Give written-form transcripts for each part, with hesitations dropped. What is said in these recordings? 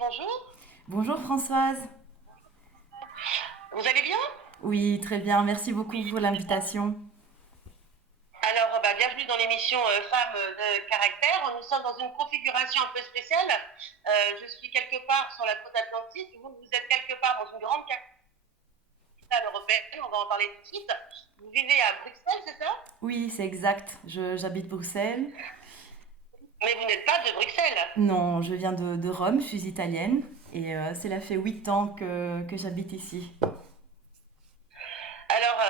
bonjour. Bonjour Françoise. Vous allez bien? Oui, très bien. Merci beaucoup pour l'invitation. Alors, bienvenue dans l'émission Femmes de caractère. Nous sommes dans une configuration un peu spéciale. Je suis quelque part sur la côte atlantique. Vous êtes quelque part dans une grande capitale européenne. On va en parler tout de suite. Vous vivez à Bruxelles, c'est ça? Oui, c'est exact. J'habite Bruxelles. Mais vous n'êtes pas de Bruxelles. Non, je viens de Rome, je suis italienne. Et cela fait 8 ans que j'habite ici. Alors,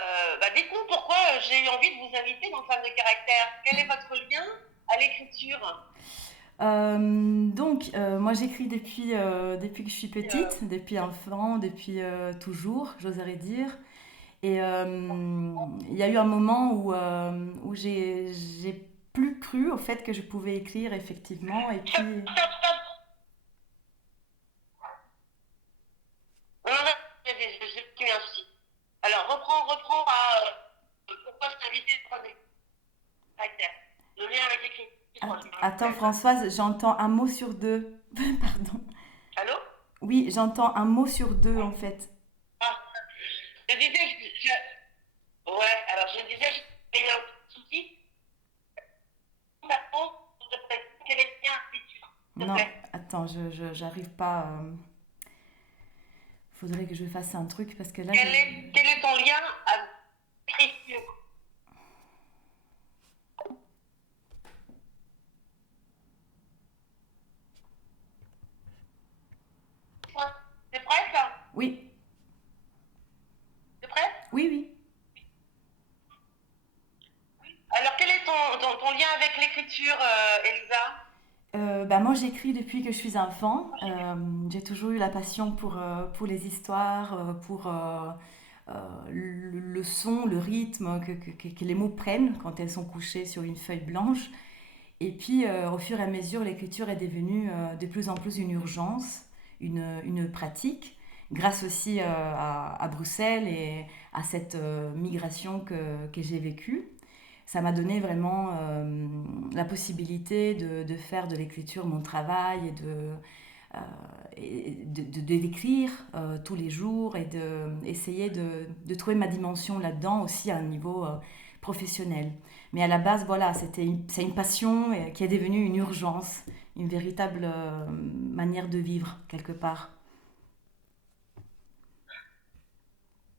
dites-nous pourquoi j'ai eu envie de vous inviter dans Femmes de caractère. Quel est votre lien à l'écriture? Moi j'écris depuis que je suis petite, depuis enfant, depuis toujours, j'oserais dire. Et il y a eu un moment où j'ai plus cru au fait que je pouvais écrire effectivement. Et Stop, puis, stop, stop. Non, non, non, j'ai eu un souci. Alors, reprends pourquoi je t'ai invité à prendre des caractères. Le lien avec l'écriture. Attends Françoise, j'entends un mot sur deux. Pardon. Allô? Oui, j'entends un mot sur deux en fait. Ah, je disais, ouais, alors je disais, j'ai eu un souci. Pardon, quel est le lien avec l'écriture, s'il te Non, plaît? attends, j'arrive pas. Faudrait que je fasse un truc parce que là, Quel est ton lien avec l'écriture? T'es prête? Oui, T'es prête? oui, oui. Alors, quel est ton lien avec l'écriture, Elisa? Moi, j'écris depuis que je suis enfant. J'ai toujours eu la passion pour les histoires, pour le son, le rythme que les mots prennent quand elles sont couchées sur une feuille blanche. Et puis, au fur et à mesure, l'écriture est devenue de plus en plus une urgence, une pratique, grâce aussi à Bruxelles et à cette migration que j'ai vécue. Ça m'a donné vraiment la possibilité de faire de l'écriture mon travail et de d'écrire tous les jours et d'essayer de trouver ma dimension là-dedans aussi à un niveau professionnel. Mais à la base, voilà, c'est une passion qui est devenue une urgence, une véritable manière de vivre quelque part.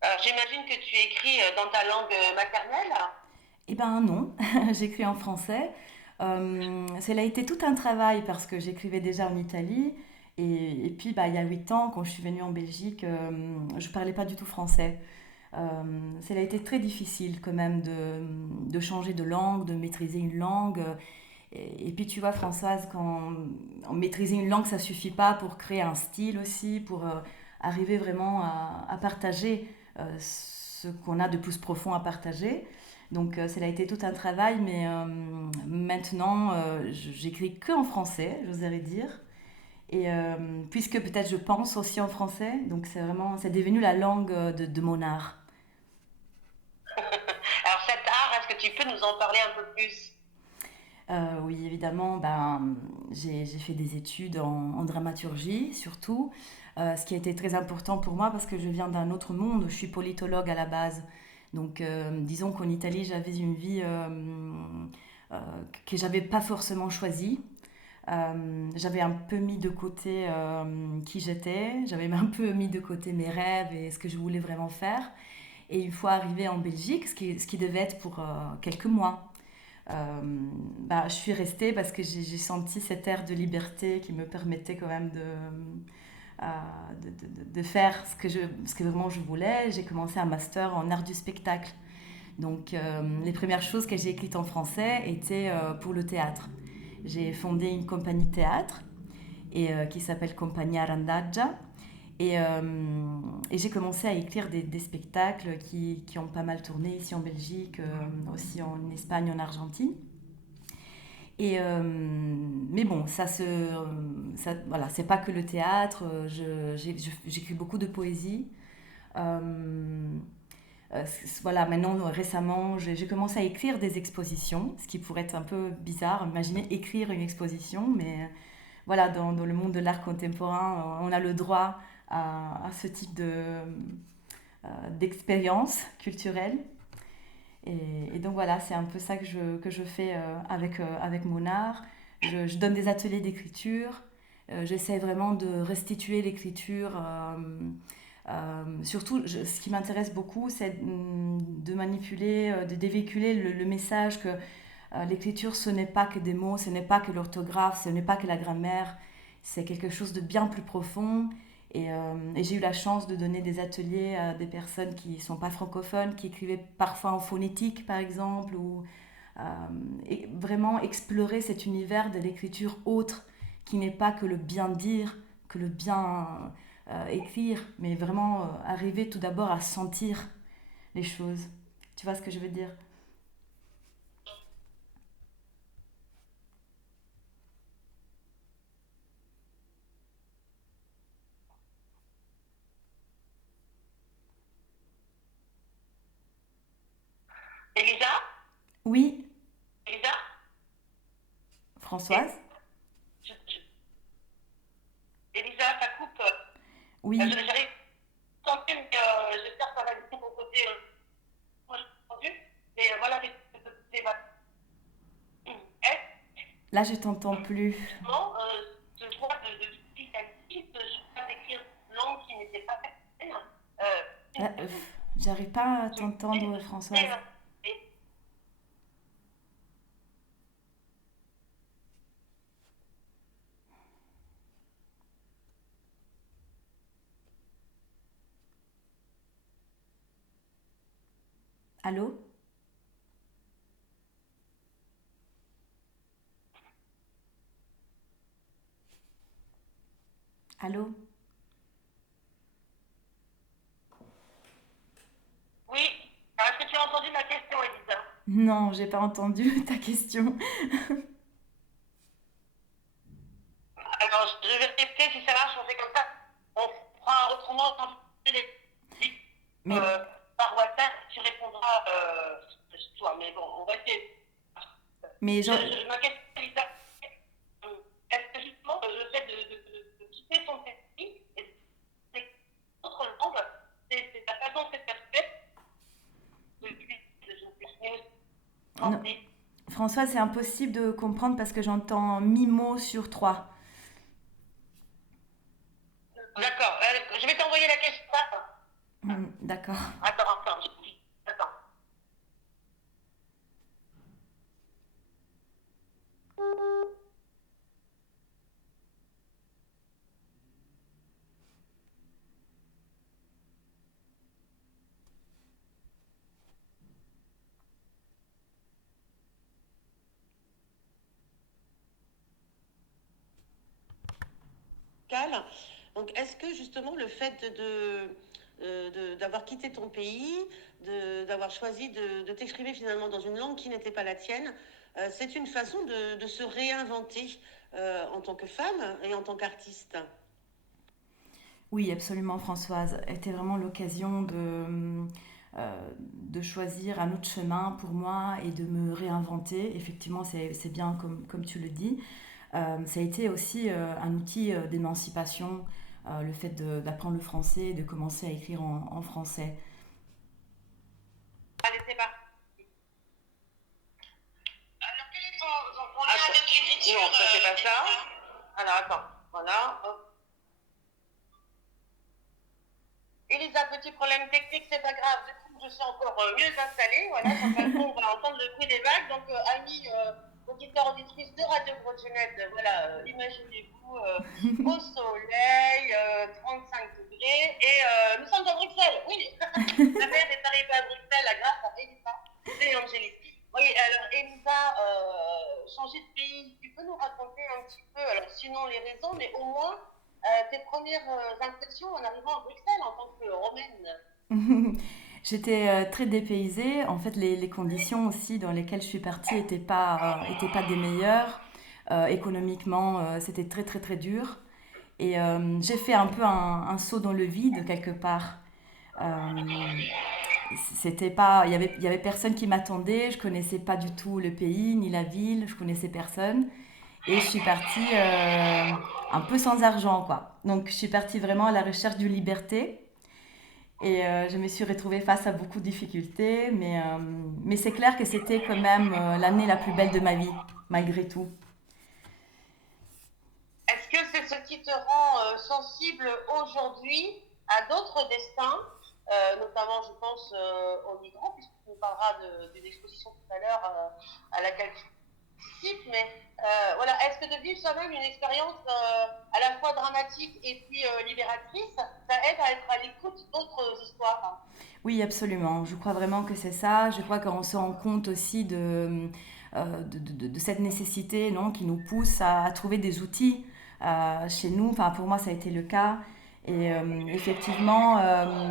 Alors, j'imagine que tu écris dans ta langue maternelle. Eh ben non, j'écris en français. Cela a été tout un travail parce que j'écrivais déjà en Italie. Et puis, il y a 8 ans, quand je suis venue en Belgique, je ne parlais pas du tout français. Cela a été très difficile quand même de changer de langue, de maîtriser une langue. Et puis tu vois, Françoise, quand maîtriser une langue, ça suffit pas pour créer un style aussi, pour arriver vraiment à partager ce qu'on a de plus profond à partager. Donc ça a été tout un travail, mais maintenant j'écris que en français, j'oserais dire. Et puisque peut-être je pense aussi en français, donc c'est devenu la langue de mon art. Alors, cet art, est-ce que tu peux nous en parler un peu plus? Oui, évidemment, j'ai fait des études en dramaturgie, surtout, ce qui a été très important pour moi parce que je viens d'un autre monde, je suis politologue à la base. Donc, disons qu'en Italie, j'avais une vie euh, que j'avais pas forcément choisie. J'avais un peu mis de côté qui j'étais, j'avais un peu mis de côté mes rêves et ce que je voulais vraiment faire. Et une fois arrivée en Belgique, ce qui devait être pour quelques mois, je suis restée parce que j'ai senti cet air de liberté qui me permettait quand même euh, de faire ce que vraiment je voulais. J'ai commencé un master en art du spectacle. Donc les premières choses que j'ai écrites en français étaient pour le théâtre. J'ai fondé une compagnie de théâtre qui s'appelle Compagnia Randaggia. Et, euh, et j'ai commencé à écrire des spectacles qui ont pas mal tourné ici en Belgique, aussi en Espagne, en Argentine. Mais bon, voilà, c'est pas que le théâtre. J'écris beaucoup de poésie. Euh, voilà, maintenant, récemment, j'ai commencé à écrire des expositions, ce qui pourrait être un peu bizarre. Imaginez écrire une exposition, mais voilà, dans le monde de l'art contemporain, on a le droit à ce type d'expérience culturelle. Et donc voilà, c'est un peu ça que je fais avec mon art. Je donne des ateliers d'écriture. J'essaie vraiment de restituer l'écriture. Surtout, ce qui m'intéresse beaucoup, c'est de manipuler, de véhiculer le message que l'écriture, ce n'est pas que des mots, ce n'est pas que l'orthographe, ce n'est pas que la grammaire. C'est quelque chose de bien plus profond. Et j'ai eu la chance de donner des ateliers à des personnes qui ne sont pas francophones, qui écrivaient parfois en phonétique, par exemple, ou euh, et vraiment explorer cet univers de l'écriture autre, qui n'est pas que le bien dire, que le bien écrire, mais vraiment arriver tout d'abord à sentir les choses. Tu vois ce que je veux dire? Elisa? Oui, Elisa? Françoise? Et- Elisa, ça coupe. Oui, J'arrive à entendre, mais j'espère que ça va être bon de mon côté. Moi, j'ai entendu. Et voilà, c'est est-ce là je t'entends plus. justement ce choix de petit à petit, de choix d'écrire une langue qui n'était pas facile, une Là, façon j'arrive pas à de se t'entendre, Françoise. réinventer. Allô? Allô? Oui, est-ce que tu as entendu ma question, Elisa? Non, j'ai pas entendu ta question. Alors, je vais répéter si ça marche, on fait comme ça. On fera autrement quand je vais Mais, par WhatsApp, tu répondras toi. Mais bon, on va essayer. mais genre, Ma question, Elisa, est-ce que justement le fait de quitter son pays et d'autres langues, c'est la façon de faire fait depuis mais aussi non, français. Françoise, c'est impossible de comprendre parce que j'entends mi-mot sur trois. D'accord, je vais t'envoyer la question. D'accord. Attends, attends. Donc, est-ce que justement le fait d'avoir quitté ton pays, d'avoir choisi de t'exprimer finalement dans une langue qui n'était pas la tienne, c'est une façon de se réinventer en tant que femme et en tant qu'artiste? Oui, absolument, Françoise. C'était vraiment l'occasion de choisir un autre chemin pour moi et de me réinventer. Effectivement, c'est bien comme tu le dis. Ça a été aussi un outil d'émancipation, le fait d'apprendre le français et de commencer à écrire en français. Allez, c'est parti. Alors, quel est ton lien avec l'écriture? Non, ça c'est pas ça. Alors, attends. Voilà. Hop. Elisa, petit problème technique, c'est pas grave. Du coup, je suis encore mieux installée. Voilà, sur le balcon, on va entendre le bruit des vagues. Donc, amis auditeurs, auditrices de Radio Progenette, voilà, imaginez-vous au soleil, 35 degrés. Et nous sommes à Bruxelles. Oui, la mer est arrivée à Bruxelles grâce à Elisa et Angélique. Oui, alors Elisa, changer de pays, tu peux nous raconter un petit peu, alors sinon les raisons, mais au moins tes premières impressions en arrivant à Bruxelles en tant que romaine? J'étais très dépaysée. En fait, les conditions aussi dans lesquelles je suis partie étaient pas des meilleures. Économiquement, c'était très très très dur. Et j'ai fait un peu un saut dans le vide quelque part. Euh, C'était pas, il y avait personne qui m'attendait. Je connaissais pas du tout le pays ni la ville. Je connaissais personne. et je suis partie un peu sans argent, quoi. Donc je suis partie vraiment à la recherche d'une liberté et je me suis retrouvée face à beaucoup de difficultés, mais c'est clair que c'était quand même l'année la plus belle de ma vie, malgré tout. Est-ce que c'est ce qui te rend sensible aujourd'hui à d'autres destins, notamment, je pense, aux migrants, puisque tu nous parleras d'une exposition tout à l'heure à laquelle tu participes, mais voilà, est-ce que de vivre soi-même une expérience à la fois dramatique et puis libératrice, ça aide à être à l'écoute d'autres histoires? Oui, absolument. Je crois vraiment que c'est ça. Je crois qu'on se rend compte aussi de cette nécessité, non, qui nous pousse à trouver des outils chez nous. Enfin, pour moi, ça a été le cas. Et effectivement,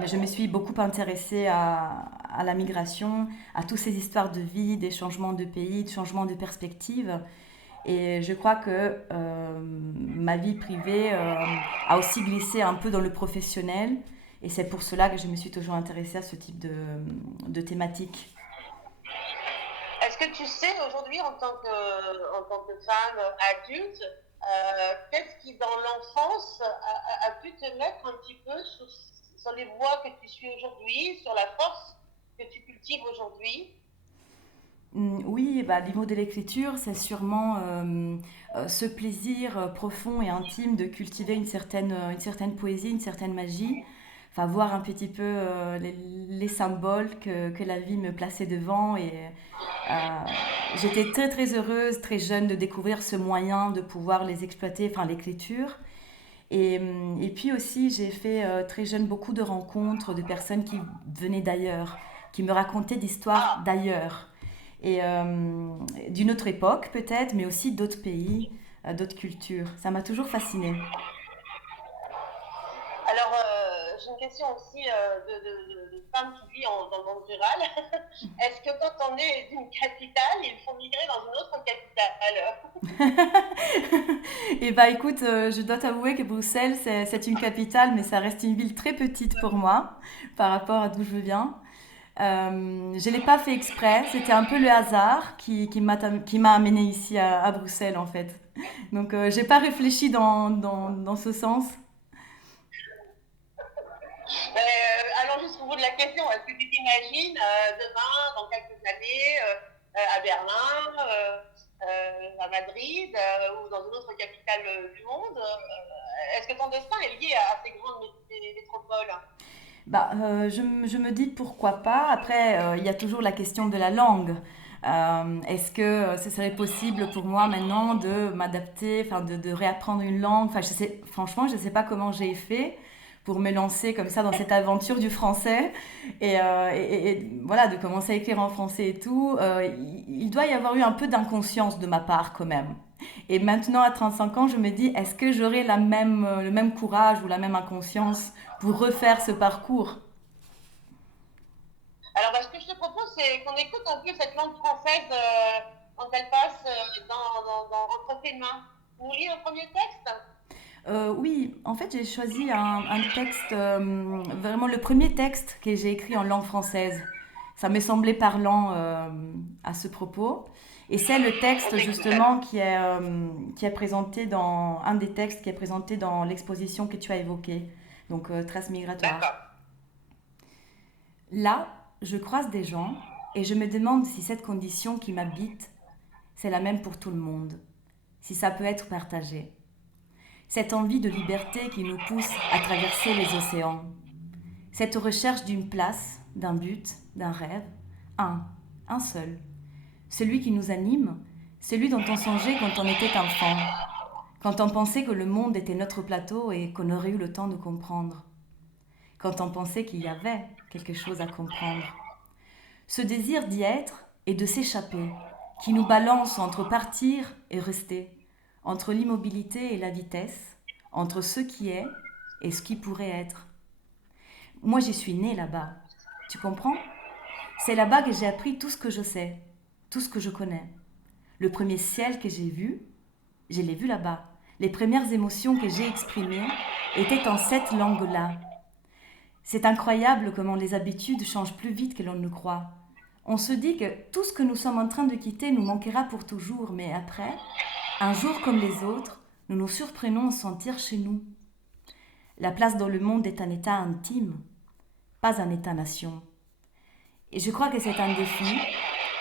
je me suis beaucoup intéressée à la migration, à toutes ces histoires de vie, des changements de pays, de changements de perspective. Et je crois que ma vie privée a aussi glissé un peu dans le professionnel. Et c'est pour cela que je me suis toujours intéressée à ce type de thématique. Est-ce que tu sais aujourd'hui, en tant que femme adulte, qu'est-ce qui dans l'enfance a pu te mettre un petit peu sur les voies que tu suis aujourd'hui, sur la force que tu cultives aujourd'hui? Oui, bah, niveau de l'écriture, c'est sûrement ce plaisir profond et intime de cultiver une certaine poésie, une certaine magie. Enfin, voir un petit peu les symboles que la vie me plaçait devant. Et j'étais très très heureuse, très jeune, de découvrir ce moyen de pouvoir les exploiter, enfin l'écriture. Et puis aussi, j'ai fait très jeune beaucoup de rencontres de personnes qui venaient d'ailleurs, qui me racontaient d'histoires Ah, d'ailleurs. Et d'une autre époque peut-être, mais aussi d'autres pays, d'autres cultures. Ça m'a toujours fascinée. alors j'ai une question aussi de femme qui vit dans le monde rural. Est-ce que quand on est d'une capitale, il faut migrer dans une autre capitale? Et bah écoute, je dois t'avouer que Bruxelles, c'est une capitale, mais ça reste une ville très petite pour moi par rapport à d'où je viens. Je ne l'ai pas fait exprès, c'était un peu le hasard qui m'a amené ici à Bruxelles en fait. Donc j'ai pas réfléchi dans ce sens. Allons jusqu'au bout de la question. Est-ce que tu t'imagines demain, dans quelques années, à Berlin, à Madrid ou dans une autre capitale du monde? Est-ce que ton destin est lié à ces grandes métropoles? Bah, je me dis pourquoi pas. Après, il y a toujours la question de la langue. Est-ce que ce serait possible pour moi maintenant de m'adapter, enfin de réapprendre une langue? Enfin, franchement, je ne sais pas comment j'ai fait pour me lancer comme ça dans cette aventure du français et voilà, de commencer à écrire en français et tout. Il doit y avoir eu un peu d'inconscience de ma part quand même. Et maintenant, à 35 ans, je me dis, est-ce que j'aurai le même courage ou la même inconscience pour refaire ce parcours? Alors, ce que je te propose, c'est qu'on écoute un peu cette langue française quand elle passe entre tes mains. Tu nous lis un premier texte? Oui, en fait, j'ai choisi un texte, vraiment le premier texte que j'ai écrit en langue française. Ça me semblait parlant à ce propos. Et c'est le On texte t'écoute. justement qui est présenté dans un des textes qui est présenté dans l'exposition que tu as évoquée, donc Traces migratoires. D'accord. Là, je croise des gens et je me demande si cette condition qui m'habite, c'est la même pour tout le monde, si ça peut être partagé. Cette envie de liberté qui nous pousse à traverser les océans, cette recherche d'une place, d'un but, d'un rêve, un, un seul, celui qui nous anime, celui dont on songeait quand on était enfant, quand on pensait que le monde était notre plateau et qu'on aurait eu le temps de comprendre, quand on pensait qu'il y avait quelque chose à comprendre. Ce désir d'y être et de s'échapper, qui nous balance entre partir et rester, entre l'immobilité et la vitesse, entre ce qui est et ce qui pourrait être. Moi, j'y suis née là-bas. Tu comprends? C'est là-bas que j'ai appris tout ce que je sais, tout ce que je connais. Le premier ciel que j'ai vu, je l'ai vu là-bas. Les premières émotions que j'ai exprimées étaient en cette langue-là. C'est incroyable comment les habitudes changent plus vite que l'on ne croit. On se dit que tout ce que nous sommes en train de quitter nous manquera pour toujours, mais après, Un jour comme les autres, nous nous surprenons à sentir chez nous. La place dans le monde est un état intime, pas un état-nation. Et je crois que c'est un défi,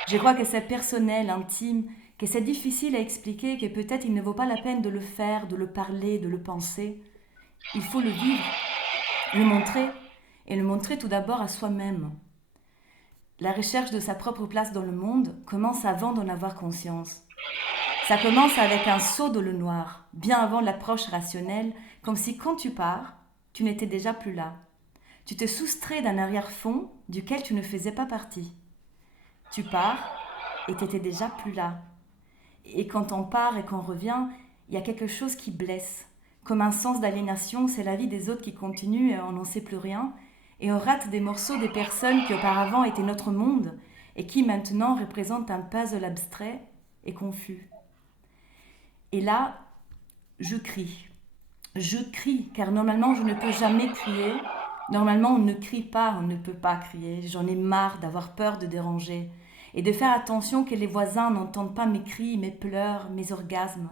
je crois que c'est personnel, intime, que c'est difficile à expliquer, que peut-être il ne vaut pas la peine de le faire, de le parler, de le penser. Il faut le vivre, le montrer, et le montrer tout d'abord à soi-même. La recherche de sa propre place dans le monde commence avant d'en avoir conscience. Ça commence avec un saut dans le noir, bien avant l'approche rationnelle, comme si quand tu pars, tu n'étais déjà plus là. Tu te soustrais d'un arrière-fond duquel tu ne faisais pas partie. Tu pars et tu n'étais déjà plus là. Et quand on part et qu'on revient, il y a quelque chose qui blesse. Comme un sens d'aliénation, c'est la vie des autres qui continue et on n'en sait plus rien. Et on rate des morceaux des personnes qui auparavant étaient notre monde et qui maintenant représentent un puzzle abstrait et confus. Et là, je crie. Je crie, car normalement je ne peux jamais crier. Normalement on ne crie pas, on ne peut pas crier. J'en ai marre d'avoir peur de déranger et de faire attention que les voisins n'entendent pas mes cris, mes pleurs, mes orgasmes.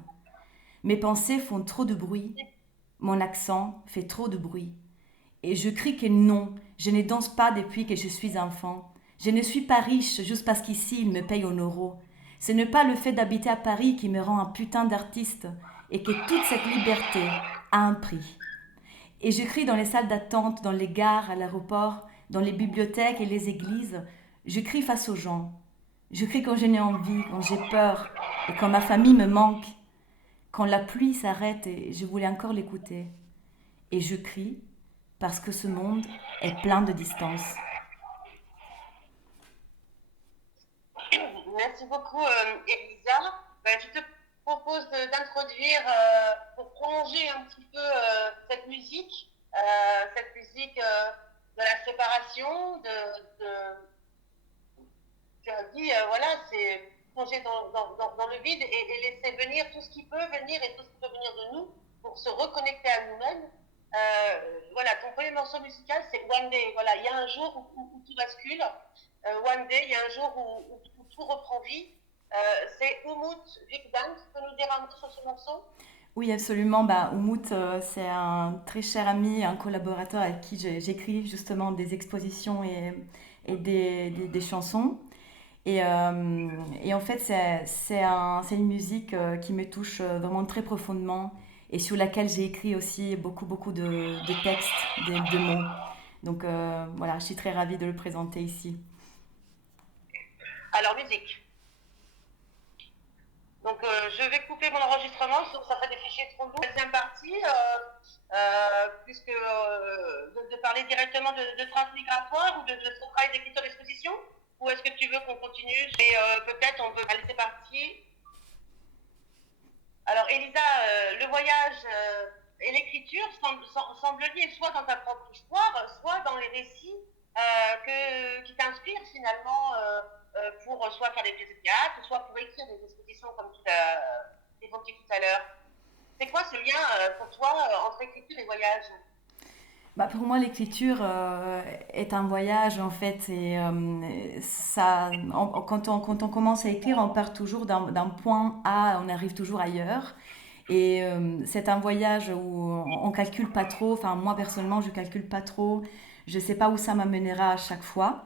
Mes pensées font trop de bruit. Mon accent fait trop de bruit. Et je crie que non, je ne danse pas depuis que je suis enfant. Je ne suis pas riche juste parce qu'ici ils me payent en euros. Ce n'est pas le fait d'habiter à Paris qui me rend un putain d'artiste et que toute cette liberté a un prix. Et je crie dans les salles d'attente, dans les gares, à l'aéroport, dans les bibliothèques et les églises. Je crie face aux gens. Je crie quand je n'ai envie, quand j'ai peur et quand ma famille me manque. Quand la pluie s'arrête et je voulais encore l'écouter. Et je crie parce que ce monde est plein de distance. Merci beaucoup, Elisa. Ben, je te propose d'introduire, pour prolonger un petit peu cette musique de la séparation, tu as dit, voilà, c'est plonger dans le vide et laisser venir tout ce qui peut venir et tout ce qui peut venir de nous pour se reconnecter à nous-mêmes. Voilà, ton premier morceau musical, c'est One Day. Voilà, il y a un jour où tout bascule. One Day, il y a un jour où tout reprend vie. C'est Umut Vikdan. Tu peux nous dire un mot sur ce morceau? Oui, absolument. Bah, Umut, c'est un très cher ami, un collaborateur avec qui j'écris justement des expositions et des chansons. Et en fait, c'est une musique qui me touche vraiment très profondément et sur laquelle j'ai écrit aussi beaucoup de textes, de mots. Donc voilà, je suis très ravie de le présenter ici. Alors, musique. Donc, je vais couper mon enregistrement, sinon ça fait des fichiers trop lourds. Deuxième partie, puisque de parler directement de traces migratoires ou de ce travail d'écriture d'exposition, ou est-ce que tu veux qu'on continue? Et peut-être on peut. Allez, c'est parti. Alors, Elisa, le voyage et l'écriture semblent liés soit dans ta propre histoire, soit dans les récits qui t'inspirent finalement pour soit faire des pièces de théâtre, soit pour écrire des expositions comme tu l'as évoqué tout à l'heure. C'est quoi ce lien pour toi entre écriture et voyage? Bah, pour moi, l'écriture est un voyage en fait. Et ça, quand on commence à écrire, on part toujours d'un point A, on arrive toujours ailleurs. Et c'est un voyage où on calcule pas trop. Enfin, moi personnellement, je calcule pas trop. Je sais pas où ça m'amènera à chaque fois.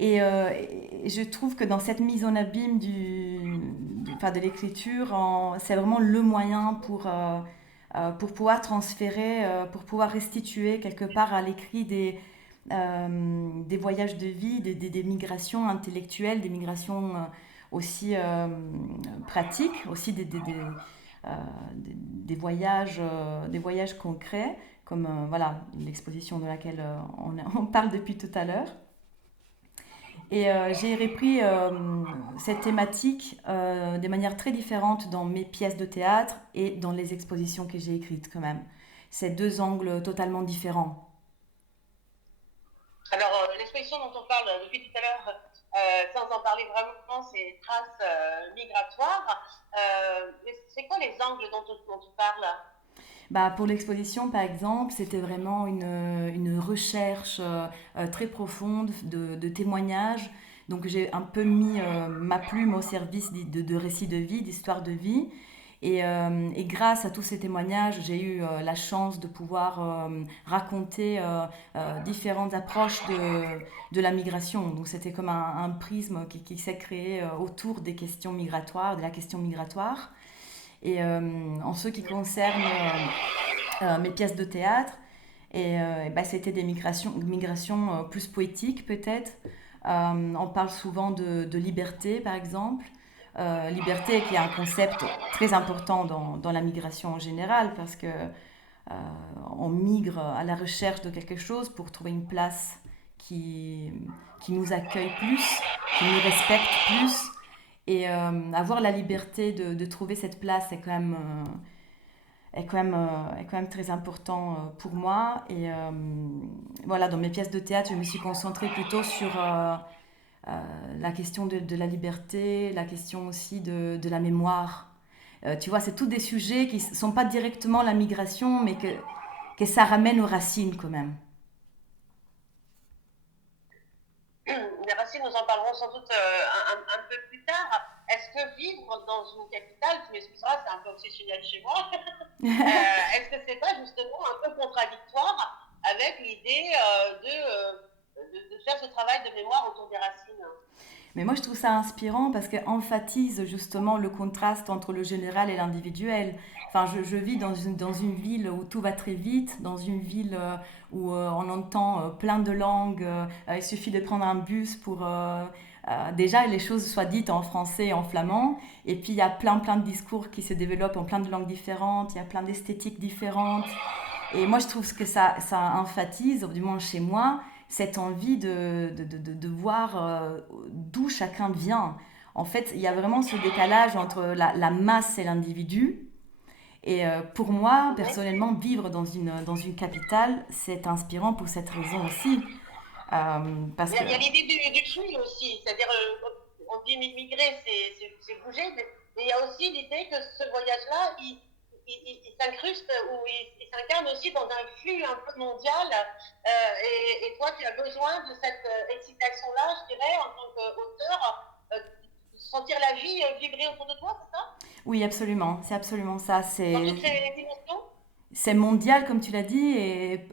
Et je trouve que dans cette mise en abîme enfin, de l'écriture, c'est vraiment le moyen pour pouvoir transférer, pour pouvoir restituer quelque part à l'écrit des voyages de vie, des migrations intellectuelles, des migrations aussi pratiques, aussi des voyages concrets, comme voilà, l'exposition de laquelle on parle depuis tout à l'heure. Et j'ai repris cette thématique de manière très différente dans mes pièces de théâtre et dans les expositions que j'ai écrites quand même. C'est deux angles totalement différents. Alors, l'exposition dont on parle depuis tout à l'heure, sans en parler vraiment, c'est traces migratoires. Mais c'est quoi les angles dont tu parles? Bah, pour l'exposition, par exemple, c'était vraiment une recherche très profonde de témoignages. Donc j'ai un peu mis ma plume au service de récits de vie, d'histoires de vie. Et grâce à tous ces témoignages, j'ai eu la chance de pouvoir raconter différentes approches de la migration. Donc c'était comme un prisme qui s'est créé autour des questions migratoires, de la question migratoire. Et en ce qui concerne mes pièces de théâtre, et ben, c'était des migrations plus poétiques peut-être. On parle souvent de liberté, par exemple. Liberté qui est un concept très important dans la migration en général, parce que on migre à la recherche de quelque chose pour trouver une place qui, qui nous accueille plus, qui nous respecte plus. Et avoir la liberté de trouver cette place est quand même très important pour moi. Et voilà, dans mes pièces de théâtre, je me suis concentrée plutôt sur la question de la liberté, la question aussi de la mémoire. Tu vois, c'est tous des sujets qui ne sont pas directement la migration, mais que ça ramène aux racines quand même. Les racines, nous en parlerons sans doute un peu plus tard. Est-ce que vivre dans une capitale, tu m'excuseras, c'est un peu obsessionnel chez moi, est-ce que c'est pas justement un peu contradictoire avec l'idée de faire ce travail de mémoire autour des racines? Mais moi, je trouve ça inspirant parce qu'elle emphatise justement le contraste entre le général et l'individuel. Enfin, je vis dans une ville où tout va très vite, dans une ville où on entend plein de langues. Il suffit de prendre un bus pour... déjà, les choses soient dites en français et en flamand. Et puis, il y a plein de discours qui se développent en plein de langues différentes. Il y a plein d'esthétiques différentes. Et moi, je trouve que ça emphatise, du moins chez moi, cette envie de voir d'où chacun vient. En fait, il y a vraiment ce décalage entre la masse et l'individu. Et pour moi, Mhm. personnellement, vivre dans une capitale, c'est inspirant pour cette raison aussi. Parce que, Il y a l'idée du flux aussi, c'est-à-dire, on dit migrer, c'est bouger, mais il y a aussi l'idée que ce voyage-là, il s'incruste ou il s'incarne aussi dans un flux un peu mondial. Et toi, tu as besoin de cette excitation-là, je dirais, en tant qu'auteur, sentir la vie vibrer autour de toi, c'est ça? oui, absolument, c'est absolument ça. Dans toutes ses dimensions? C'est mondial, comme tu l'as dit, et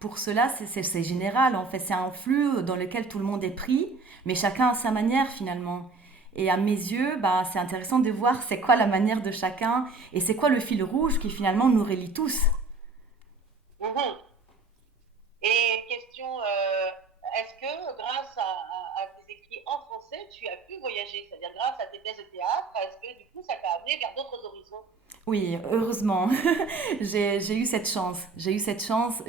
pour cela, c'est général. En fait, c'est un flux dans lequel tout le monde est pris, mais chacun à sa manière finalement. Et à mes yeux, bah, c'est intéressant de voir c'est quoi la manière de chacun et c'est quoi le fil rouge qui finalement nous relie tous. Mhm. Et question, est-ce que grâce à tes écrits en français, tu as pu voyager? C'est-à-dire grâce à tes pièces de théâtre, est-ce que du coup ça t'a amené vers d'autres horizons? Oui, heureusement, j'ai eu cette chance. J'ai eu cette chance.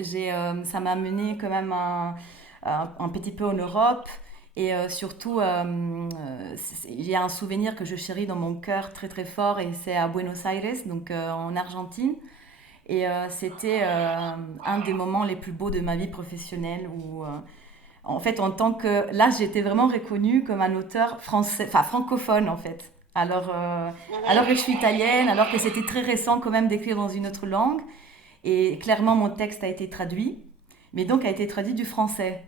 Ça m'a mené quand même un petit peu en Europe. Et surtout, il y a un souvenir que je chéris dans mon cœur très très fort et c'est à Buenos Aires, donc en Argentine. Et c'était un des moments les plus beaux de ma vie professionnelle où, en fait, en tant que... Là, j'étais vraiment reconnue comme un auteur français, enfin francophone en fait. Alors que je Mhm. suis italienne, alors que c'était très récent quand même d'écrire dans une autre langue. Et clairement, mon texte a été traduit, mais donc a été traduit du français.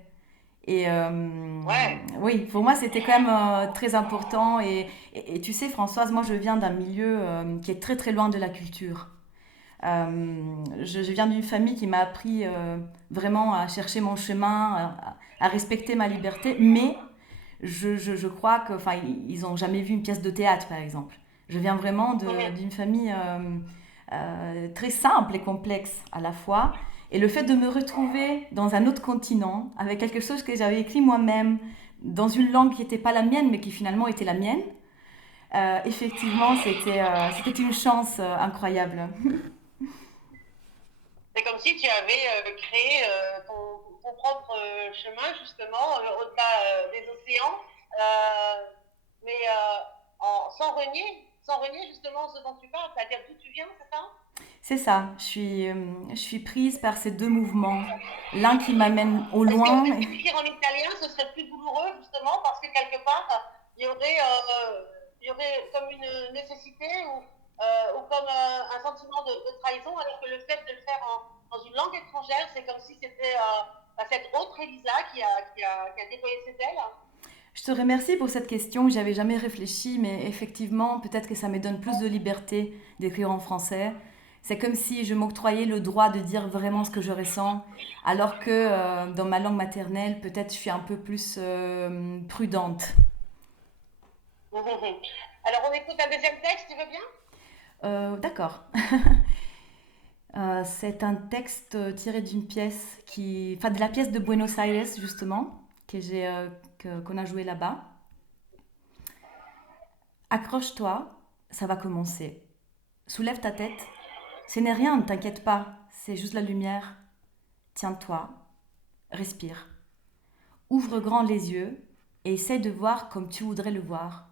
Et Ouais. oui, pour moi, c'était quand même très important. Et tu sais, Françoise, moi, je viens d'un milieu qui est très très loin de la culture. Je viens d'une famille qui m'a appris vraiment à chercher mon chemin, à respecter ma liberté, mais je crois que, enfin, ils n'ont jamais vu une pièce de théâtre, par exemple. Je viens vraiment Mhm. d'une famille très simple et complexe à la fois. Et le fait de me retrouver dans un autre continent, avec quelque chose que j'avais écrit moi-même, dans une langue qui n'était pas la mienne, mais qui finalement était la mienne, effectivement, c'était une chance incroyable. C'est comme si tu avais créé ton propre chemin justement au-delà des océans, euh, mais sans renier justement ce dont tu parles, c'est-à-dire d'où tu viens, c'est ça? C'est ça, je suis prise par ces deux mouvements. L'un qui m'amène au loin. Est-ce qu'écrire en italien, ce serait plus douloureux justement parce que quelque part, il y aurait comme une nécessité ou comme un sentiment de trahison, alors que le fait de le faire dans une langue étrangère, c'est comme si c'était cette autre Elisa qui a déployé ses ailes. Je te remercie pour cette question. J'avais jamais réfléchi, mais effectivement, peut-être que ça me donne plus de liberté d'écrire en français. C'est comme si je m'octroyais le droit de dire vraiment ce que je ressens, alors que dans ma langue maternelle, peut-être je suis un peu plus prudente. Alors, on écoute un deuxième texte, tu veux bien? D'accord. C'est un texte tiré d'une pièce enfin de la pièce de Buenos Aires justement, qu'on a joué là-bas. Accroche-toi, ça va commencer. Soulève ta tête. Ce n'est rien, ne t'inquiète pas, c'est juste la lumière. Tiens-toi, respire. Ouvre grand les yeux et essaie de voir comme tu voudrais le voir.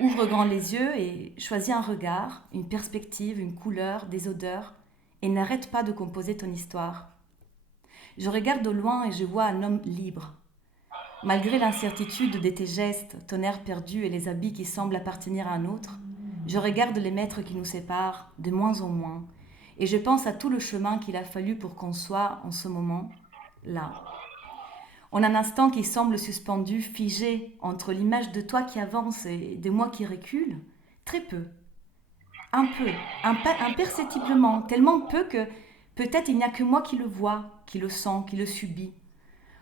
Ouvre grand les yeux et choisis un regard, une perspective, une couleur, des odeurs, et n'arrête pas de composer ton histoire. Je regarde au loin et je vois un homme libre. Malgré l'incertitude de tes gestes, ton air perdu et les habits qui semblent appartenir à un autre, je regarde les mètres qui nous séparent, de moins en moins, et je pense à tout le chemin qu'il a fallu pour qu'on soit, en ce moment, là. En un instant qui semble suspendu, figé, entre l'image de toi qui avance et de moi qui recule, très peu, un peu, imperceptiblement, tellement peu que peut-être il n'y a que moi qui le vois, qui le sent, qui le subit.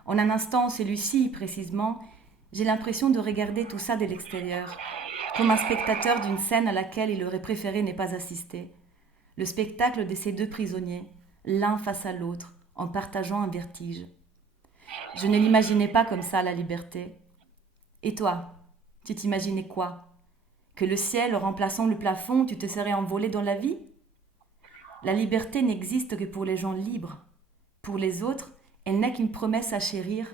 En un instant, celui-ci précisément, j'ai l'impression de regarder tout ça de l'extérieur, comme un spectateur d'une scène à laquelle il aurait préféré ne pas assister. Le spectacle de ces deux prisonniers, l'un face à l'autre, en partageant un vertige. Je ne l'imaginais pas comme ça, la liberté. Et toi, tu t'imaginais quoi? Que le ciel remplaçant le plafond, tu te serais envolé dans la vie? La liberté n'existe que pour les gens libres. Pour les autres, elle n'est qu'une promesse à chérir,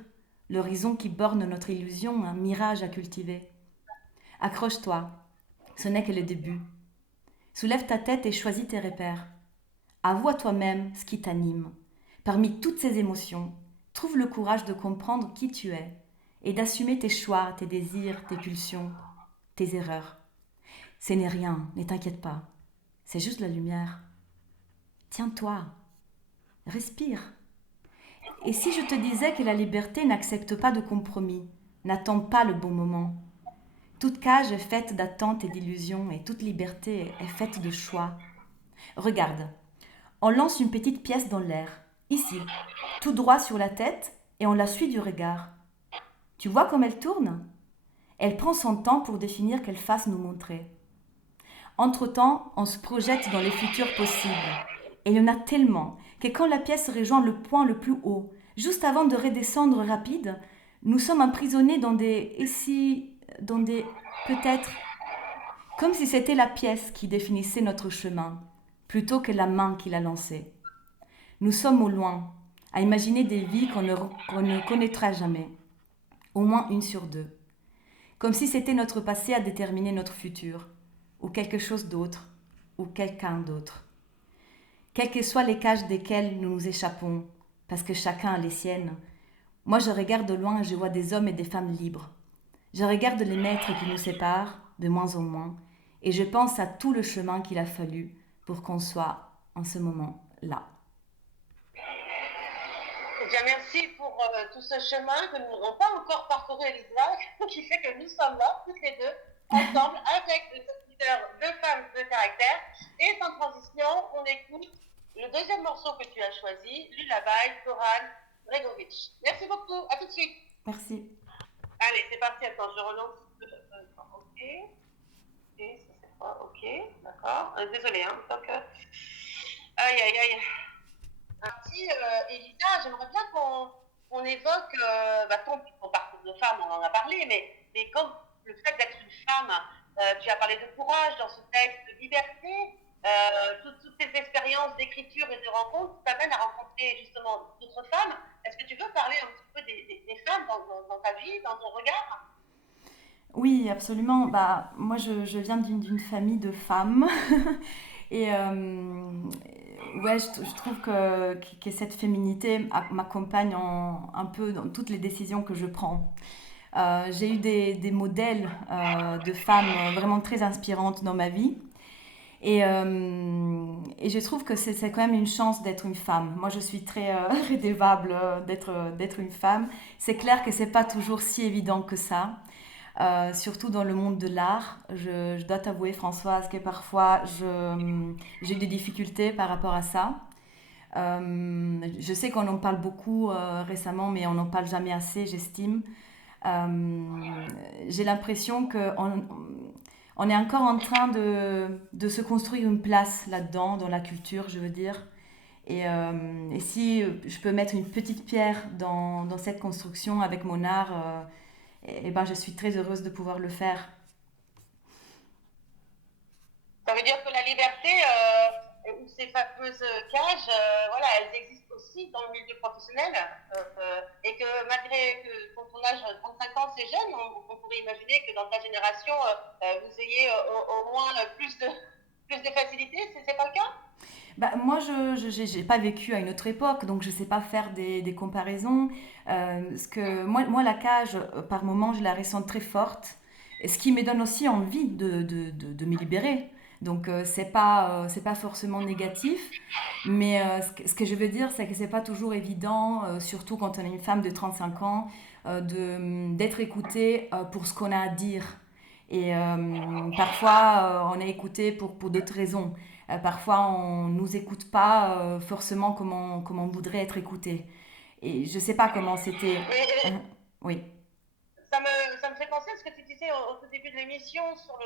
l'horizon qui borne notre illusion, un mirage à cultiver. Accroche-toi, ce n'est que le début. Soulève ta tête et choisis tes repères. Avoue à toi-même ce qui t'anime. Parmi toutes ces émotions, trouve le courage de comprendre qui tu es et d'assumer tes choix, tes désirs, tes pulsions, tes erreurs. Ce n'est rien, ne t'inquiète pas. C'est juste la lumière. Tiens-toi, respire. Et si je te disais que la liberté n'accepte pas de compromis, n'attend pas le bon moment? Toute cage est faite d'attentes et d'illusions et toute liberté est faite de choix. Regarde, on lance une petite pièce dans l'air, ici, tout droit sur la tête et on la suit du regard. Tu vois comme elle tourne? Elle prend son temps pour définir quelle face nous montrer. Entre-temps, on se projette dans les futurs possibles. Et il y en a tellement que quand la pièce rejoint le point le plus haut, juste avant de redescendre rapide, nous sommes emprisonnés dans des et si, dans des peut-être, comme si c'était la pièce qui définissait notre chemin, plutôt que la main qui l'a lancé. Nous sommes au loin, à imaginer des vies qu'on ne connaîtra jamais, au moins une sur deux, comme si c'était notre passé à déterminer notre futur, ou quelque chose d'autre, ou quelqu'un d'autre. Quelles que soient les cages desquelles nous nous échappons, parce que chacun a les siennes, moi je regarde de loin et je vois des hommes et des femmes libres. Je regarde les mètres qui nous séparent, de moins en moins, et je pense à tout le chemin qu'il a fallu pour qu'on soit en ce moment là. Eh bien, merci pour tout ce chemin que nous n'aurons pas encore parcouru, Elisa, qui fait que nous sommes là, toutes les deux, ensemble, avec des auditeurs de femmes de caractère. Et sans transition, on écoute le deuxième morceau que tu as choisi, Lullaby, Goran Bregovic. Merci beaucoup, à tout de suite. Merci. Allez, c'est parti, attends, je relance. Ok. Et ça c'est pas ok, d'accord. Désolée, hein. Donc, aïe, aïe, aïe. Merci, Elisa, j'aimerais bien qu'on évoque ton parcours de femme, on en a parlé, mais comme le fait d'être une femme, tu as parlé de courage dans ce texte, de liberté, toutes tes expériences d'écriture et de rencontres t'amènent à rencontrer justement d'autres femmes. Est-ce que tu veux parler un petit peu des femmes dans ta vie, dans ton regard? Oui, absolument. Bah, moi, je viens d'une famille de femmes. Et ouais, je trouve que cette féminité m'accompagne un peu dans toutes les décisions que je prends. J'ai eu des modèles de femmes vraiment très inspirantes dans ma vie. Et je trouve que c'est quand même une chance d'être une femme. Moi, je suis très redevable d'être une femme. C'est clair que c'est pas toujours si évident que ça, surtout dans le monde de l'art. Je dois t'avouer, Françoise, que parfois j'ai des difficultés par rapport à ça. Je sais qu'on en parle beaucoup récemment, mais on n'en parle jamais assez, j'estime. J'ai l'impression qu'on est encore en train de se construire une place là-dedans, dans la culture, je veux dire. Et si je peux mettre une petite pierre dans cette construction avec mon art, et ben, je suis très heureuse de pouvoir le faire. Ça veut dire que la liberté, ou ces fameuses cages, voilà, elles existent aussi dans le milieu professionnel, et que malgré que quand on âge 35 ans, c'est jeune, on pourrait imaginer que dans ta génération, vous ayez au moins plus de facilité, c'est pas le cas? Bah, moi, je n'ai pas vécu à une autre époque, donc je ne sais pas faire des comparaisons. Moi, la cage, par moment, je la ressens très forte, et ce qui me donne aussi envie de me libérer. Donc, c'est pas forcément négatif, mais ce que je veux dire, c'est que c'est pas toujours évident, surtout quand on est une femme de 35 ans, d'être écoutée pour ce qu'on a à dire. Et parfois, on est écouté pour d'autres raisons. Parfois, on ne nous écoute pas forcément comme on voudrait être écouté. Et je ne sais pas comment c'était. Et, Oui. ça me fait penser à ce que tu disais au tout début de l'émission sur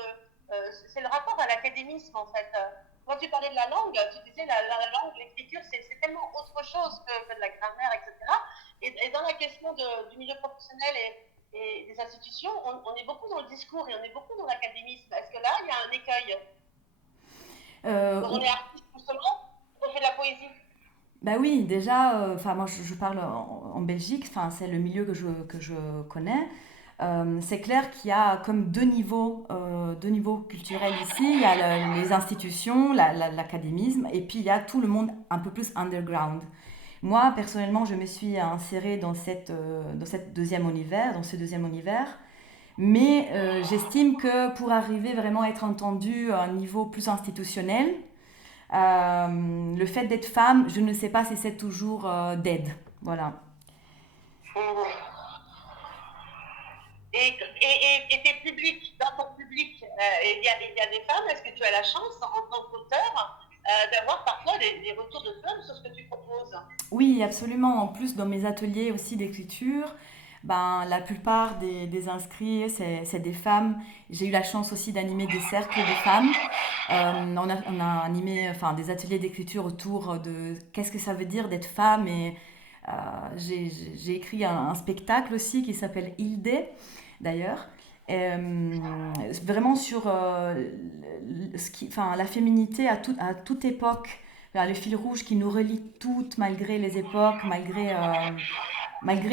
c'est le rapport à l'académisme en fait. Quand tu parlais de la langue, tu disais la langue, l'écriture, c'est tellement autre chose que de la grammaire, etc. Et dans la question du milieu professionnel et des institutions, on est beaucoup dans le discours et on est beaucoup dans l'académisme. Est-ce que là, il y a un écueil? Euh, Quand on est artiste, justement, on fait de la poésie. Bah oui, déjà, enfin moi je parle en Belgique, enfin c'est le milieu que je connais. C'est clair qu'il y a comme deux niveaux culturels ici. Il y a les institutions, l'académisme, et puis il y a tout le monde un peu plus underground. Moi, personnellement, je me suis insérée dans cette deuxième univers, dans ce deuxième univers. Mais j'estime que pour arriver vraiment à être entendue à un niveau plus institutionnel, le fait d'être femme, je ne sais pas si c'est toujours d'aide. Voilà. Et tes publics, dans ton public, il y a des femmes. Est-ce que tu as la chance, en tant qu'auteur, d'avoir parfois des retours de femmes sur ce que tu proposes? Oui, absolument. En plus, dans mes ateliers aussi d'écriture, ben, la plupart des inscrits, c'est des femmes. J'ai eu la chance aussi d'animer des cercles de femmes. On a animé enfin, des ateliers d'écriture autour de qu'est-ce que ça veut dire d'être femme. Et euh, j'ai écrit un spectacle aussi qui s'appelle Hilde, d'ailleurs. Vraiment sur enfin, la féminité à toute époque. Là, le fil rouge qui nous relie toutes, malgré les époques, malgré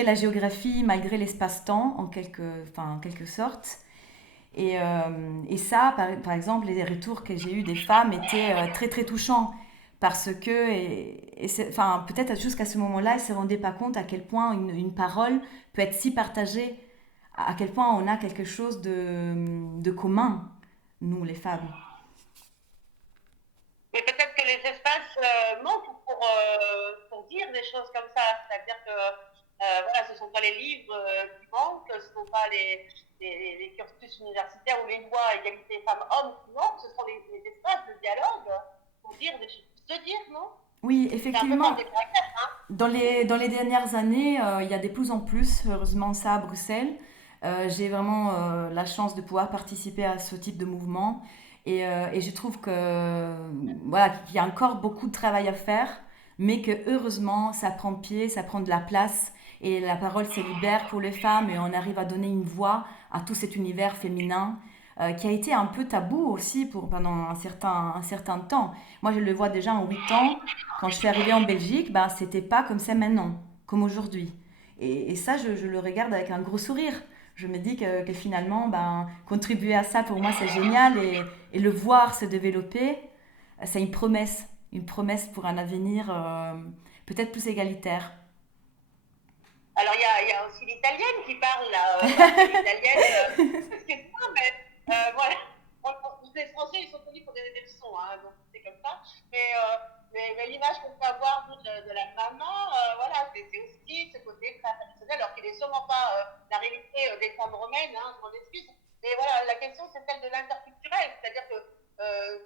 la géographie, malgré l'espace-temps, en quelque sorte. Et ça, par exemple, les retours que j'ai eus des femmes étaient très très touchants. Parce que, enfin, peut-être jusqu'à ce moment-là, elles ne se rendaient pas compte à quel point une parole peut être si partagée, à quel point on a quelque chose de commun, nous, les femmes. Mais peut-être que les espaces manquent pour dire des choses comme ça. C'est-à-dire que voilà, ce ne sont pas les livres qui manquent, ce ne sont pas les cursus universitaires ou les lois égalité femmes-hommes qui manquent, ce sont les espaces de dialogue pour dire des choses. Se dire, non? Oui, C'est un peu effectivement, manque de caractère, hein? dans les dernières années, il y a de plus en plus, heureusement ça à Bruxelles. J'ai vraiment la chance de pouvoir participer à ce type de mouvement et je trouve que voilà, qu'il y a encore beaucoup de travail à faire, mais que heureusement ça prend pied, ça prend de la place et la parole se libère pour les femmes et on arrive à donner une voix à tout cet univers féminin qui a été un peu tabou aussi pendant un certain temps. Moi je le vois déjà en 8 ans, quand je suis arrivée en Belgique, ben, c'était pas comme c'est maintenant, comme aujourd'hui. Et ça, je le regarde avec un gros sourire. Je me dis que finalement, ben, contribuer à ça, pour moi, c'est génial. Et le voir se développer, c'est une promesse pour un avenir peut-être plus égalitaire. Alors, il y a aussi l'italienne qui parle, là. Moi, c'est l'italienne, excuse-moi, mais voilà. Je les Français, ils sont connus pour donner des leçons, hein, donc c'est comme ça. Mais l'image qu'on peut avoir de la maman, voilà, c'est aussi ce côté très traditionnel, alors qu'il n'est sûrement pas la réalité des femmes romaines, hein, je m'en excuse. Mais voilà, la question, c'est celle de l'interculturel, c'est-à-dire que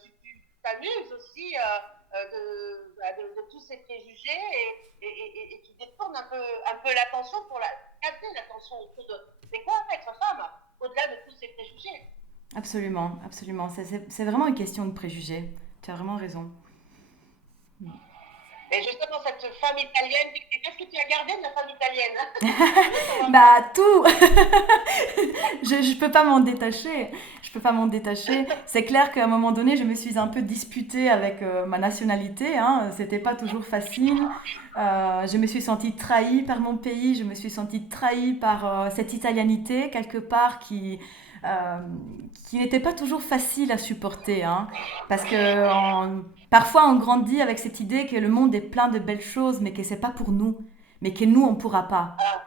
tu t'amuses aussi de tous ces préjugés et tu détournes un peu l'attention pour capter l'attention autour de c'est quoi être femme, au-delà de tous ces préjugés. Absolument, absolument. C'est vraiment une question de préjugés. Tu as vraiment raison. Et justement, cette femme italienne, qu'est-ce que tu as gardé de la femme italienne? Juste pour voir. Bah tout. Je peux pas m'en détacher. Je peux pas m'en détacher. C'est clair qu'à un moment donné, je me suis un peu disputée avec ma nationalité. Hein. C'était pas toujours facile. Je me suis sentie trahie par mon pays. Je me suis sentie trahie par cette italianité quelque part euh, qui n'était pas toujours facile à supporter. Hein. Parce que parfois on grandit avec cette idée que le monde est plein de belles choses, mais que c'est pas pour nous, mais que nous on pourra pas. Ah,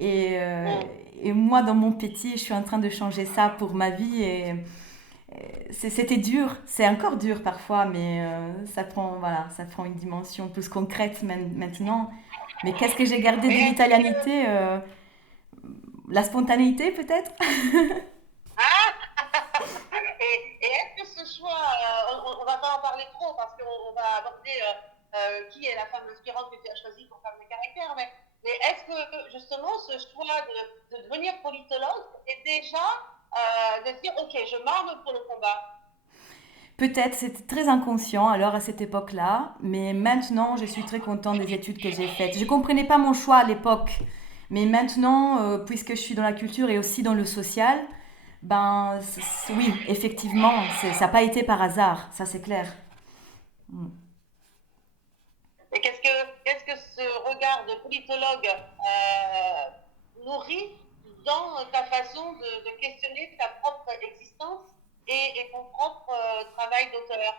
Et, euh, mm. et moi, dans mon petit, je suis en train de changer ça pour ma vie. C'était dur, c'est encore dur parfois, mais ça prend, voilà, ça prend une dimension plus concrète maintenant. Mais qu'est-ce que j'ai gardé de Et est-ce que, l'italianité La spontanéité peut-être. et est-ce que ce choix, on va pas en parler trop parce qu'on va aborder qui est la femme inspirante que tu as choisie pour Femme de caractère, mais est-ce que justement ce choix de devenir politologue est déjà de dire ok, je m'arme pour le combat? Peut-être, c'était très inconscient alors à cette époque-là, mais maintenant je suis très contente des études que j'ai faites. Je ne comprenais pas mon choix à l'époque, mais maintenant, puisque je suis dans la culture et aussi dans le social, ben oui, effectivement, ça n'a pas été par hasard, ça c'est clair. Mm. Et qu'est-ce que ce regard de politologue nourrit dans ta façon de questionner ta propre existence et ton propre travail d'auteur?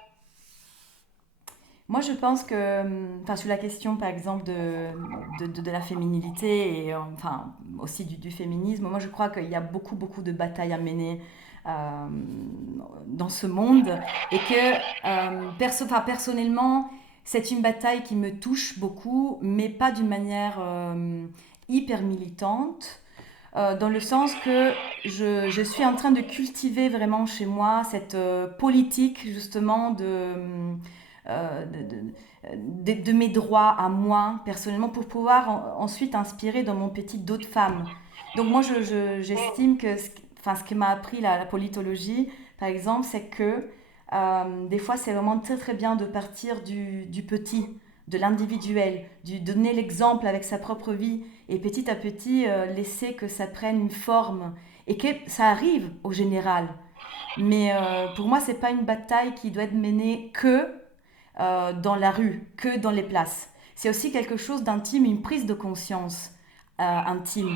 Moi je pense que, enfin sur la question par exemple de la féminilité et enfin aussi du féminisme, moi je crois qu'il y a beaucoup beaucoup de batailles à mener euh, dans ce monde et que enfin, personnellement c'est une bataille qui me touche beaucoup mais pas d'une manière hyper militante dans le sens que je suis en train de cultiver vraiment chez moi cette politique justement de mes droits à moi personnellement pour pouvoir ensuite inspirer dans mon petit d'autres femmes. Donc moi j'estime que enfin, ce que m'a appris la politologie par exemple c'est que des fois c'est vraiment très très bien de partir du petit, de l'individuel, du donner l'exemple avec sa propre vie et petit à petit laisser que ça prenne une forme et que ça arrive au général. Mais pour moi, c'est pas une bataille qui doit être menée que dans la rue, que dans les places. C'est aussi quelque chose d'intime, une prise de conscience intime.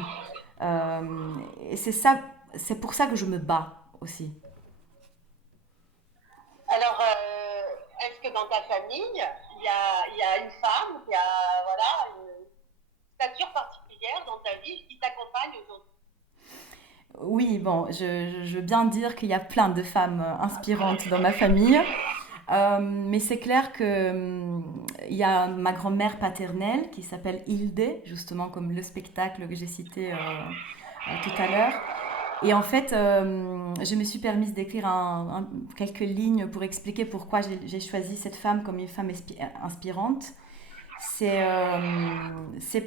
Et c'est ça, c'est pour ça que je me bats aussi. Alors, est-ce que dans ta famille, il y a une femme qui a voilà, une stature particulière dans ta vie qui t'accompagne aujourd'hui? Oui, bon, je veux bien dire qu'il y a plein de femmes inspirantes dans ma famille. Mais c'est clair que il y a ma grand-mère paternelle qui s'appelle Hilde, justement comme le spectacle que j'ai cité tout à l'heure. Et en fait, je me suis permise d'écrire quelques lignes pour expliquer pourquoi j'ai choisi cette femme comme une femme inspirante. C'est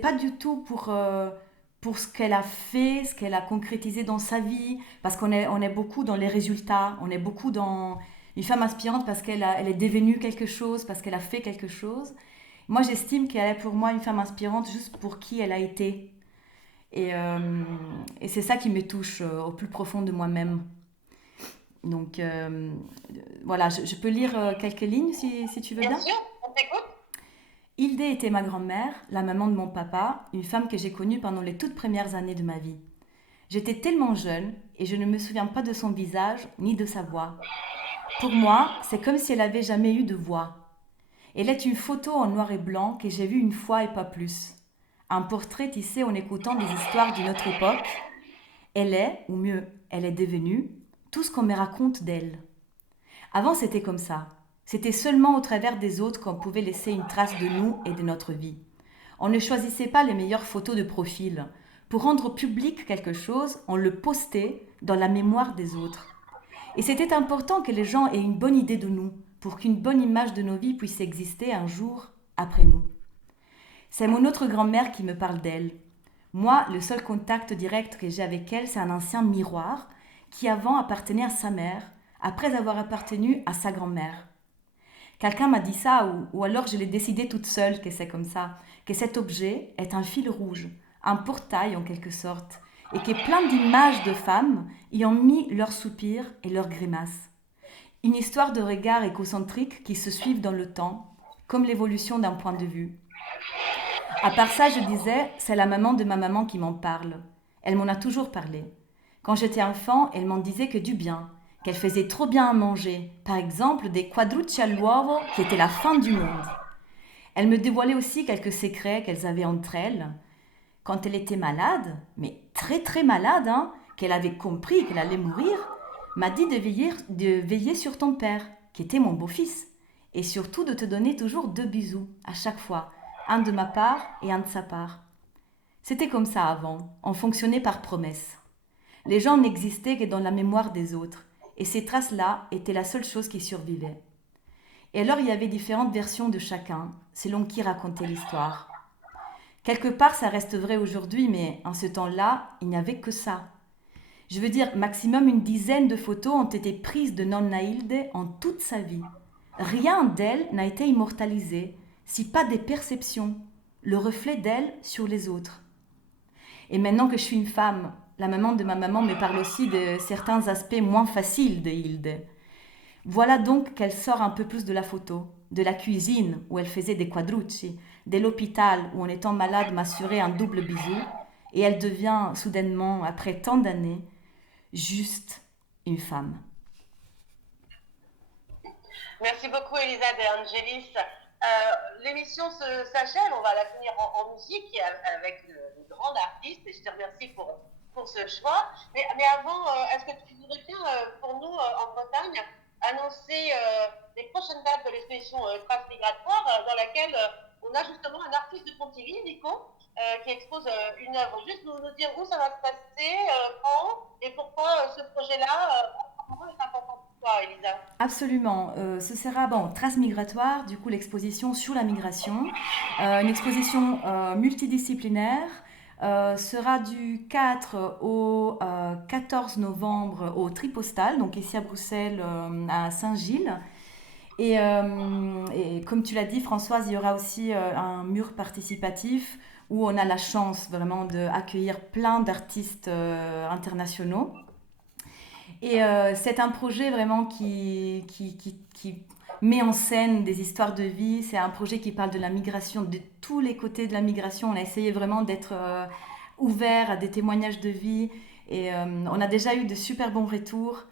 pas du tout pour ce qu'elle a fait, ce qu'elle a concrétisé dans sa vie, parce on est beaucoup dans les résultats, on est beaucoup dans une femme inspirante parce elle est devenue quelque chose, parce qu'elle a fait quelque chose. Moi, j'estime qu'elle est pour moi une femme inspirante juste pour qui elle a été. Et, euh, et c'est ça qui me touche au plus profond de moi-même. Donc voilà, je peux lire quelques lignes si tu veux Bien bien. sûr, on t'écoute. Hilde était ma grand-mère, la maman de mon papa, une femme que j'ai connue pendant les toutes premières années de ma vie. J'étais tellement jeune et je ne me souviens pas de son visage ni de sa voix. Pour moi, c'est comme si elle avait jamais eu de voix. Elle est une photo en noir et blanc que j'ai vue une fois et pas plus. Un portrait tissé en écoutant des histoires d'une autre époque. Elle est, ou mieux, elle est devenue, tout ce qu'on me raconte d'elle. Avant, c'était comme ça. C'était seulement au travers des autres qu'on pouvait laisser une trace de nous et de notre vie. On ne choisissait pas les meilleures photos de profil. Pour rendre public quelque chose, on le postait dans la mémoire des autres. Et c'était important que les gens aient une bonne idée de nous, pour qu'une bonne image de nos vies puisse exister un jour après nous. C'est mon autre grand-mère qui me parle d'elle. Moi, le seul contact direct que j'ai avec elle, c'est un ancien miroir qui avant appartenait à sa mère, après avoir appartenu à sa grand-mère. Quelqu'un m'a dit ça, ou alors je l'ai décidé toute seule que c'est comme ça, que cet objet est un fil rouge, un portail en quelque sorte, et que plein d'images de femmes y ont mis leurs soupirs et leurs grimaces. Une histoire de regards écocentriques qui se suivent dans le temps, comme l'évolution d'un point de vue. À part ça, je disais, c'est la maman de ma maman qui m'en parle. Elle m'en a toujours parlé. Quand j'étais enfant, elle m'en disait que du bien, qu'elle faisait trop bien à manger, par exemple des quadrucci all'uovo qui étaient la fin du monde. Elle me dévoilait aussi quelques secrets qu'elles avaient entre elles. Quand elle était malade, mais très très malade, hein, qu'elle avait compris qu'elle allait mourir, m'a dit de veiller sur ton père, qui était mon beau-fils, et surtout de te donner toujours 2 bisous à chaque fois, un de ma part et un de sa part. C'était comme ça avant, on fonctionnait par promesse. Les gens n'existaient que dans la mémoire des autres, et ces traces-là étaient la seule chose qui survivait. Et alors il y avait différentes versions de chacun, selon qui racontait l'histoire. Quelque part ça reste vrai aujourd'hui, mais en ce temps-là, il n'y avait que ça. Je veux dire, maximum une dizaine de photos ont été prises de Nonna Hilde en toute sa vie. Rien d'elle n'a été immortalisé, si pas des perceptions, le reflet d'elle sur les autres. Et maintenant que je suis une femme, la maman de ma maman me parle aussi de certains aspects moins faciles de Hilde. Voilà donc qu'elle sort un peu plus de la photo, de la cuisine où elle faisait des quadrucci, de l'hôpital où en étant malade m'assurait un double bisou, et elle devient soudainement, après tant d'années, juste une femme. Merci beaucoup, Elisa De Angelis. L'émission s'achève, on va la finir en musique avec une grande artiste, et je te remercie pour ce choix. Mais avant, est-ce que tu voudrais bien, pour nous, en Bretagne, annoncer les prochaines dates de l'exposition Traces migratoires, dans laquelle on a justement un artiste de Pontivy, Nico, qui expose une œuvre. Juste nous dire où ça va se passer, quand, et pourquoi ce projet-là est important pour toi, Elisa. Absolument. Ce sera, bon, Traces migratoires, du coup l'exposition sur la migration, une exposition multidisciplinaire, sera du 4 au 14 novembre au Tripostal, donc ici à Bruxelles, à Saint-Gilles. Et comme tu l'as dit, Françoise, il y aura aussi un mur participatif où on a la chance vraiment d'accueillir plein d'artistes internationaux. Et c'est un projet vraiment qui met en scène des histoires de vie. C'est un projet qui parle de la migration, de tous les côtés de la migration. On a essayé vraiment d'être ouvert à des témoignages de vie. Et on a déjà eu de super bons retours,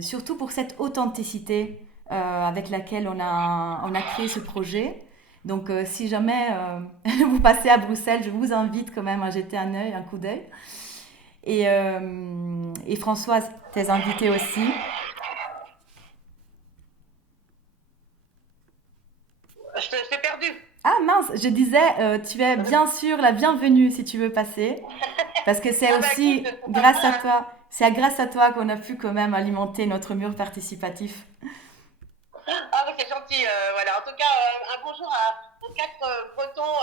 surtout pour cette authenticité avec laquelle on a créé ce projet. Donc si jamais vous passez à Bruxelles, je vous invite quand même à jeter un coup d'œil. Et Françoise, tes invités aussi. Je t'ai perdu. Ah mince, je disais, tu es bien sûr la bienvenue si tu veux passer. Parce que c'est Ah bah écoute, aussi c'est pas grâce à moi. toi, c'est grâce à toi qu'on a pu quand même alimenter notre mur participatif. Ah bah c'est gentil, voilà. En tout cas, un bonjour aux quatre Bretons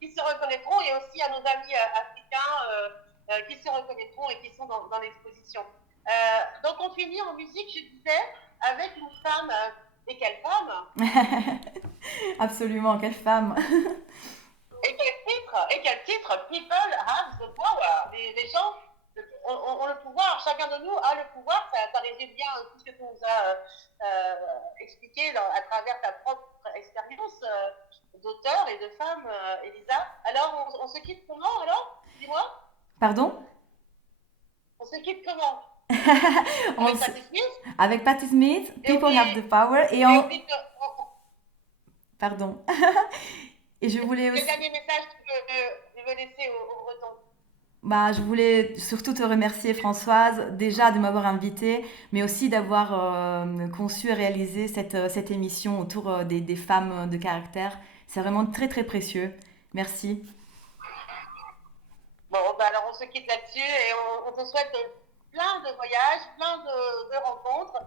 qui se reconnaîtront et aussi à nos amis africains qui se reconnaîtront et qui sont dans l'exposition. Donc on finit en musique, je disais, avec une femme, et quelle femme, Absolument, quelle femme. et quel titre, People have the power. Les gens ont le pouvoir, chacun de nous a le pouvoir, ça résume bien tout ce que tu nous as expliqué à travers ta propre expérience d'auteur et de femme, Elisa. Alors, on se quitte comment alors? Dis-moi, Pardon? on se quitte comment? On Avec s- Patti Smith? Avec Patti Smith, Et People Have the oublie, Power. Et et on... oublie Pardon. Et je voulais quel aussi... dernier message tu veux laisser aux Bretons? Bah, je voulais surtout te remercier, Françoise, déjà de m'avoir invitée, mais aussi d'avoir conçu et réalisé cette émission autour des femmes de caractère. C'est vraiment très très précieux. Merci. Bon, bah alors on se quitte là-dessus et on te souhaite plein de voyages, plein de rencontres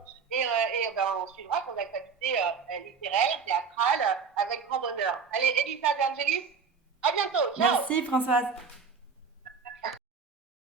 ben, on suivra ton actualité littéraire, théâtrale avec grand bonheur. Allez, Elisa De Angelis, à bientôt, ciao. Merci, Françoise.